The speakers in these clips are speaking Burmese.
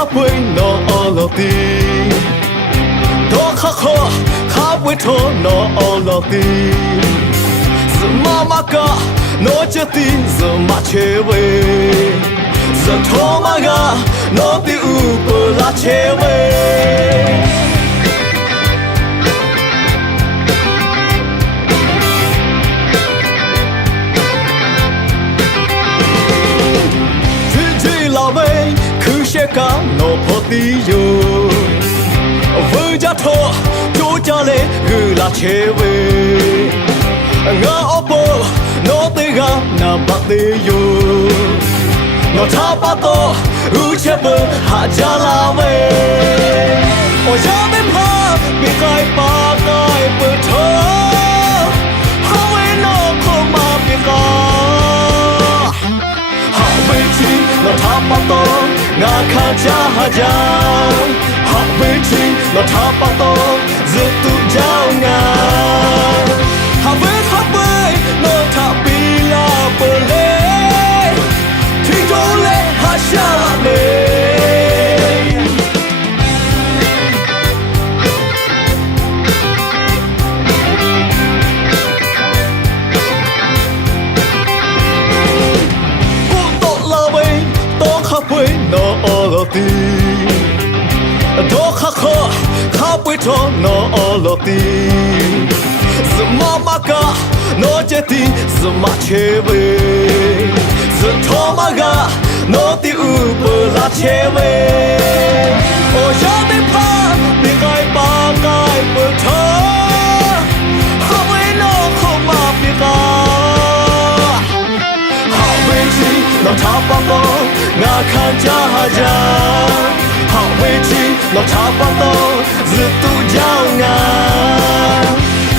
ข้าไปนออลตีตัวข้าขอข้าไปทอนออลตีสมามากะโนจะตีสมาเชเวสทอมากะโนติอุปลาเชเวကနောဖို့တီယိုဝေကြထောကြိုးကြလေဂူလာချေဝေငါအပေါ်နောတေကနာပတ်သေးယိုနောချပါတော့ဦးချက်ပဟာကြလာဝေအိုရတဲ့ဖာပြေကိုင်ပါကိုင်ပထောဟာဝေနောခုမပြေကောဟာဝေချီနောချပါတော့ငါခါချဟာကြောင့်ဟာဝေချီလောထပါတော့ဇစ်တူကြောင့်ငါဟာဝေလောထပီလာပလေထီတိုလေဟာရှာလာလေနောอลตีดอขะขอข้าไปทอนอลตีสมามากะโนเจติสมาเชเวสทอมากะโนติอุปลาเชเวโอยาเตพาปิไกปาไกปทอฮาเวโนโคมาปิกาฮาเวจิโนทาปาโตငါခံကြကြဟာဝေချီလောထပါတော့ဇစ်တူကြောင့်ငါ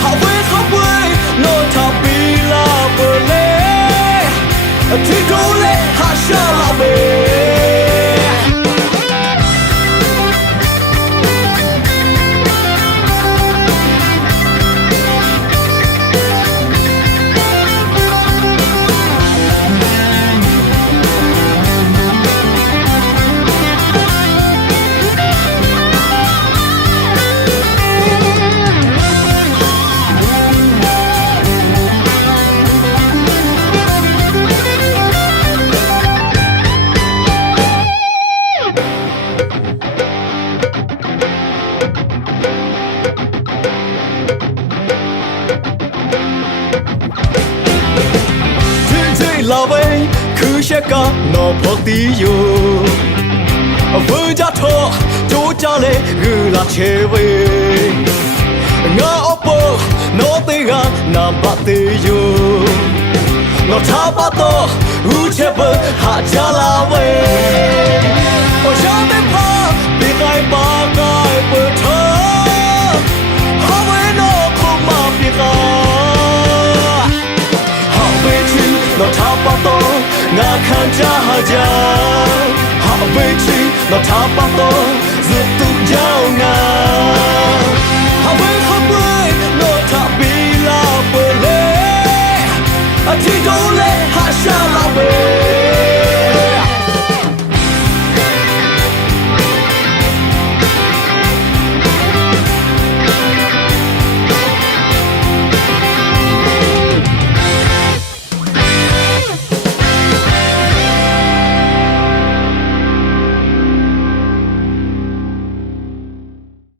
ဟာဝေခပွေလောထပီလာပလေအထီတိုလေဟာရှာလာဘေလာဝေခူရှက်ကနောဖို့တီယိုဝေကြထောကြိုးကြလေဂူလာချေဝေငါအပေါ်နောတေကနာပတ်တေယိုနောချပါတော့ဦးချက်ပဟာကြလာဝေဟိုရှာတဲ့ဖာပြေကိုင်ပါကိုင်ပထောဟာဝေနောခုမပြေကောလောထပါတော့ငါခံကြကြဟာဝေချီလောထပါတော့